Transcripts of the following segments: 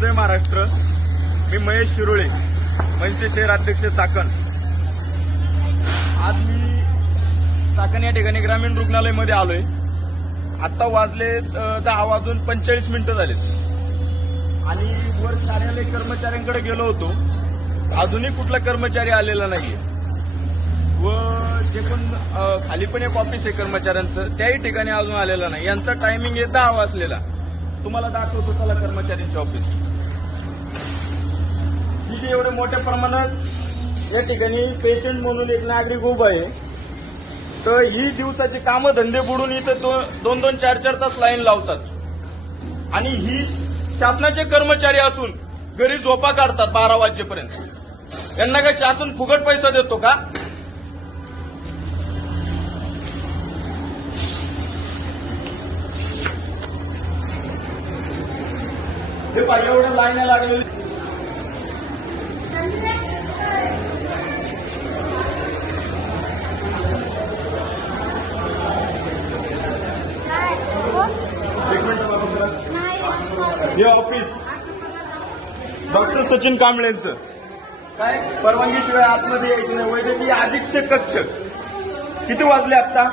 जय महाराष्ट्र. मी महेश शिरोळे मनसे शहर अध्यक्ष चाकण. आज मी चाकण या ठिकाणी ग्रामीण रुग्णालयमध्ये आलोय. आत्ता वाजले दहा वाजून पंचेचाळीस मिनिटं झालेत. आणि वर कार्यालय कर्मचाऱ्यांकडे गेलो होतो. अजूनही कुठला कर्मचारी आलेला नाहीये. व जे पण खाली पण एक ऑफिस आहे कर्मचाऱ्यांचं त्याही ठिकाणी अजून आलेलं नाही. यांचा टायमिंग आहे दहा वाजलेला. तुम्हाला दाखवतो चला कर्मचाऱ्यांचे ऑफिस तिथे एवढे मोठ्या प्रमाणात या ठिकाणी पेशंट म्हणून एक नागरिक उभा आहे. तर ही दिवसाची कामं धंदे बुडून इथं दो- दोन दोन चार चार तास लाईन लावतात. आणि ही शासनाचे कर्मचारी असून घरी झोपा काढतात बारा वाजेपर्यंत. त्यांना काय शासन फुकट पैसा देतो का? हे पाहिजे एवढ्या लाईन लागलेली एक मिनिट बाबा सर. हे ऑफिस डॉक्टर सचिन कांबळेंचं काय? परवानगीशिवाय आतमध्ये यायचं नाही. वैद्यकीय अधीक्षक कक्ष. किती वाजले आता?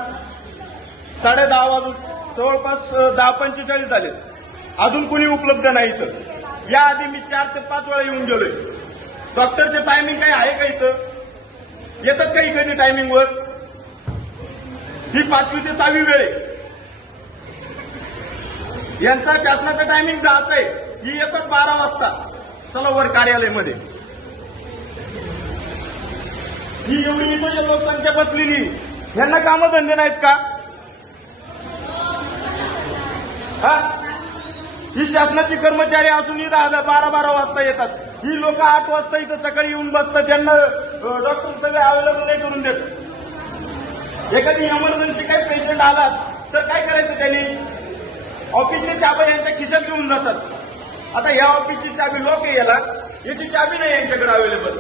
साडे दहा वाजून जवळपास दहा पंचेचाळीस झालेत. अजून कुणी उपलब्ध नाही इथं. याआधी मी चार ते पाच वेळा येऊन गेलोय. डॉक्टरचे टायमिंग काही आहे का इथं? येतात काही कधी टायमिंगवर ही पाचवी ते सहावी वेळ आहे. यांचा शासनाचा टायमिंग दहाच आहे. ही येतात बारा वाजता. चला वर कार्यालयमध्ये. ही एवढी इथं लोकसंख्या बसलेली. यांना कामधंदे नाहीत का? हा? ही शासनाची कर्मचारी असूनही दहा बारा बारा वाजता येतात. ही लोक आठ वाजता इथं सकाळी येऊन बसतात. त्यांना डॉक्टर सगळे अवेलेबल नाही करून देत. एखादी इमर्जन्सी काही पेशंट आलाच तर काय करायचं त्यांनी? ऑफिसची चाबी यांच्या खिशात घेऊन जातात. आता या ऑफिसची चाबी लोक आहे याला. याची चाबी नाही यांच्याकडे अवेलेबल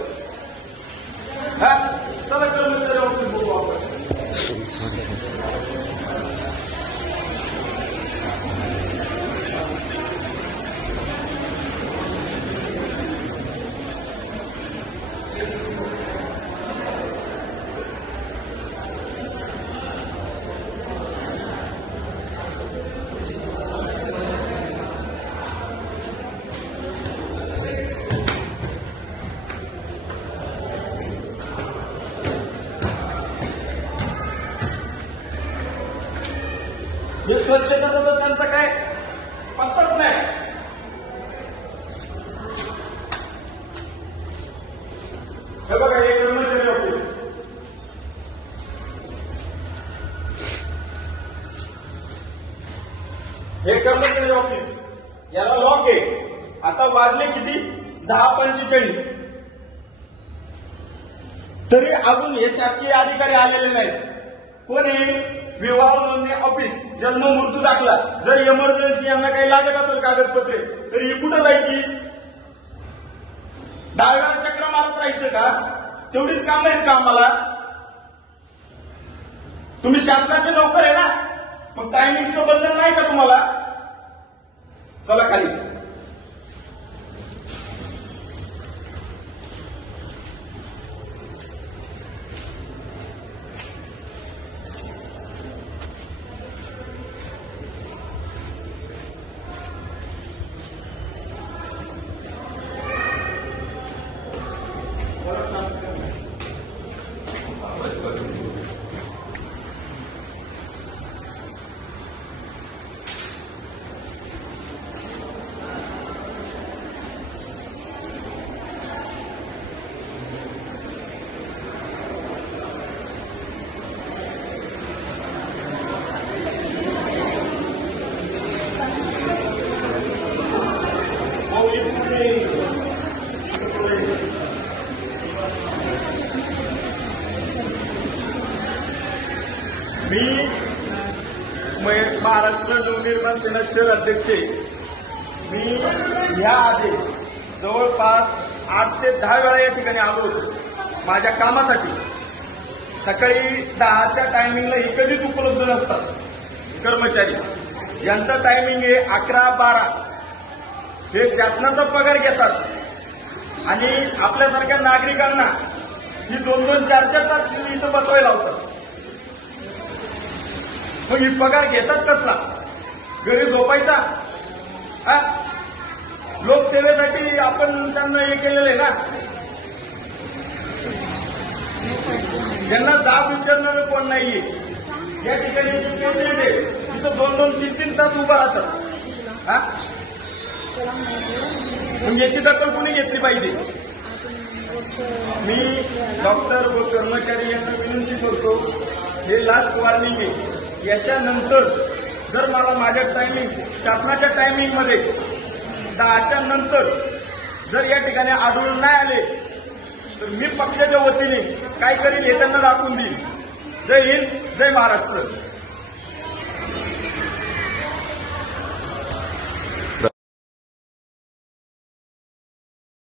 हा? चला कर्मचारी हे स्वच्छतेचा तर त्यांचा काय? पत्ताच नाही. हे बघा हे कर्मचारी ऑफिस हे कर्मचारी ऑफिस याला लॉक आहे. आता वाजले किती? दहा पंचेचाळीस. तरी अजून हे शासकीय अधिकारी आलेले नाहीत. कोण आहे विवाह नोंदणी ऑफिस जन्म मृत्यू दाखला जर इमर्जन्सी यांना काही लागत असेल कागदपत्रे तर ही कुठं जायची? दहा चक्र मारत राहायचं का? तेवढीच काम आहेत का आम्हाला? तुम्ही शासनाचे नोकर आहे ना? मग टायमिंगचं बंधन नाही का तुम्हाला? चला खाली. मी महाराष्ट्र नवनिर्माण सेना शहर अध्यक्ष आहे. मी ह्या आधी जवळपास आठ ते दहा वेळा या ठिकाणी आलो होतो माझ्या कामासाठी. सकाळी दहाच्या टायमिंगला हे कधीच उपलब्ध नसतात. कर्मचारी. यांचा टायमिंग आहे अकरा बारा. हे शासनाचा पगार घेतात. आणि आपल्यासारख्या नागरिकांना ही दोन दोन चार चार तास इथं बसवायला लावतात मग ही पगार घेतात कसला? घरी झोपायचा? हा? लोकसेवेसाठी आपण त्यांना हे केलेलं आहे ना? ज्यांना जाब विचारणारं कोण नाहीये. या ठिकाणी तिथं दोन दोन तीन तीन तास उभा राहतात. हा? मग याची दखल कोणी घेतली पाहिजे? मी डॉक्टर व कर्मचारी यांना विनंती करतो हे लास्ट वॉर्निंग आहे. याच्यानंतर जर मला माझ्या टायमिंग शासनाच्या टायमिंगमध्ये दहाच्या नंतर जर या ठिकाणी आढळून नाही आले तर मी पक्षाच्या वतीने काय करीन हे त्यांना दाखवून देईन. जय हिंद जय महाराष्ट्र.